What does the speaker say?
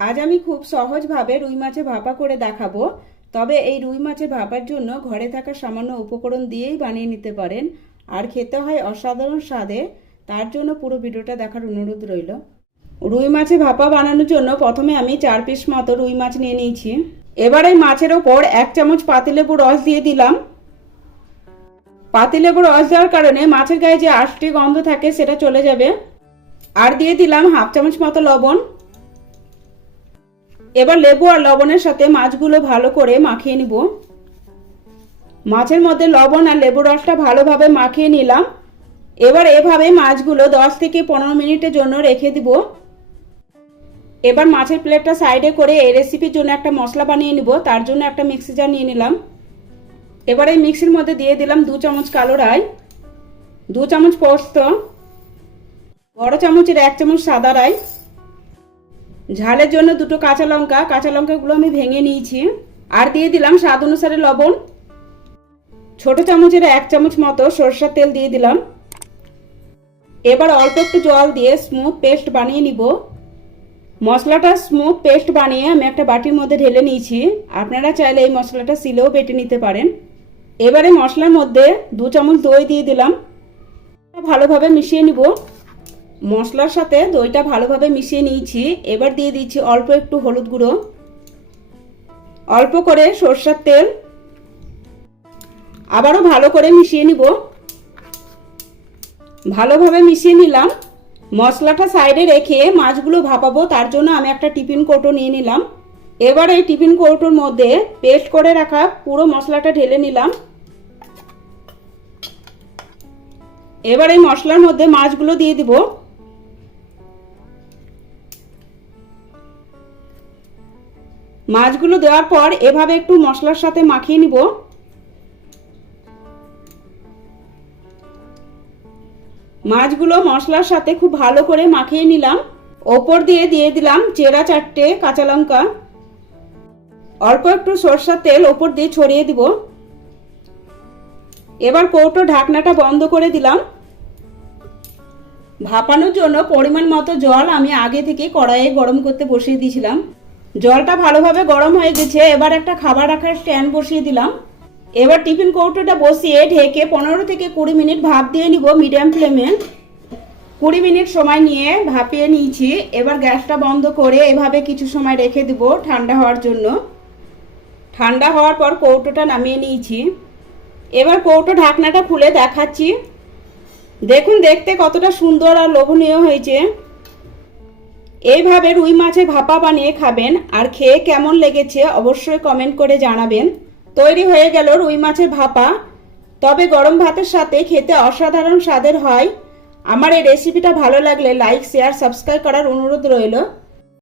আজ আমি খুব সহজভাবে রুই মাছের ভাপা করে দেখাবো। তবে এই রুই মাছের ভাপার জন্য ঘরে থাকা সামান্য উপকরণ দিয়েই বানিয়ে নিতে পারেন, আর খেতে হয় অসাধারণ স্বাদে। তার জন্য পুরো ভিডিওটা দেখার অনুরোধ রইল। রুই মাছের ভাপা বানানোর জন্য প্রথমে আমি 4 পিস মতো রুই মাছ নিয়ে নিয়েছি। এবার এই মাছের ওপর 1 চামচ পাতিলেবু রস দিয়ে দিলাম। পাতিলেবু রস দেওয়ার কারণে মাছের গায়ে যে আষ্টে গন্ধ থাকে সেটা চলে যাবে। আর দিয়ে দিলাম 1/2 চামচ মতো লবণ। এবার লেবু আর লবণের সাথে মাছগুলো ভালো করে মাখিয়ে নিব। মাছের মধ্যে লবণ আর লেবু রসটা ভালোভাবে মাখিয়ে নিলাম। এবার এভাবে মাছগুলো 10 থেকে 15 মিনিটের জন্য রেখে দিব। এবার মাছের প্লেটটা সাইডে করে এই রেসিপির জন্য একটা মশলা বানিয়ে নিব। তার জন্য একটা মিক্সি জার নিয়ে নিলাম। এবার এই মিক্সির মধ্যে দিয়ে দিলাম 2 চামচ কালো রাই, 2 চামচ পোস্ত, বড় চামচের 1 চামচ সাদা রাই, ঝালের জন্য 2টো কাঁচা লঙ্কা, কাঁচা লঙ্কাগুলো আমি ভেঙে নিয়েছি। আর দিয়ে দিলাম স্বাদ অনুসারে লবণ। ছোট চামচের 1 চামচ মতো সরষের তেল দিয়ে দিলাম। এবার অল্প একটু জল দিয়ে স্মুথ পেস্ট বানিয়ে নিব। মশলাটা স্মুথ পেস্ট বানিয়ে আমি একটা বাটির মধ্যে ঢেলে নিয়েছি। আপনারা চাইলে এই মশলাটা শিলেও বেটে নিতে পারেন। এবারে মশলার মধ্যে 2 চামচ দই দিয়ে দিলাম। ভালোভাবে মিশিয়ে নিব। মশলার সাথে দইটা ভালোভাবে মিশিয়ে নিয়েছি। এবার দিয়ে দিচ্ছি অল্প একটু হলুদ গুঁড়ো, অল্প করে সরষের তেল। আবারও ভালো করে মিশিয়ে নিব। ভালোভাবে মিশিয়ে নিলাম। মশলাটা সাইডে রেখে মাছগুলো ভাপাবো, তার জন্য আমি একটা টিফিন কৌটো নিয়ে নিলাম। এবার এই টিফিন কৌটোর মধ্যে পেস্ট করে রাখা পুরো মশলাটা ঢেলে নিলাম। এবার এই মশলার মধ্যে মাছগুলো দিয়ে দিব। মাছগুলো দেওয়ার পর এভাবে একটু মশলার সাথে মাখিয়ে নিব। মাছগুলো মশলার সাথে খুব ভালো করে মাখিয়ে নিলাম। ওপর দিয়ে দিয়ে দিলাম চেরা 4টে কাঁচা লঙ্কা। অল্প একটু সরষের তেল ওপর দিয়ে ছড়িয়ে দিব। এবার কৌটো ঢাকনাটা বন্ধ করে দিলাম। ভাপানোর জন্য পরিমাণ মতো জল আমি আগে থেকে কড়াইয়ে গরম করতে বসিয়ে দিয়েছিলাম। জলটা ভালোভাবে গরম হয়ে গেছে। এবার একটা খাবার রাখার স্ট্যান্ড বসিয়ে দিলাম। এবার টিফিন কৌটোটা বসিয়ে ঢেকে 15 থেকে 20 মিনিট ভাপ দিয়ে নিব মিডিয়াম ফ্লেমে। 20 মিনিট সময় নিয়ে ভাপিয়ে নিয়েছি। এবার গ্যাসটা বন্ধ করে এভাবে কিছু সময় রেখে দিব ঠান্ডা হওয়ার জন্য। ঠান্ডা হওয়ার পর কৌটোটা নামিয়ে নিয়েছি। এবার কৌটো ঢাকনাটা খুলে দেখাচ্ছি। দেখুন দেখতে কতটা সুন্দর আর লোভনীয় হয়েছে। এইভাবে রুই মাছের ভাপা বানিয়ে খাবেন, আর খেয়ে কেমন লেগেছে অবশ্যই কমেন্ট করে জানাবেন। তৈরি হয়ে গেল রুই মাছের ভাপা। তবে গরম ভাতের সাথে খেতে অসাধারণ স্বাদের হয়। আমার এই রেসিপিটা ভালো লাগলে লাইক, শেয়ার, সাবস্ক্রাইব করার অনুরোধ রইল।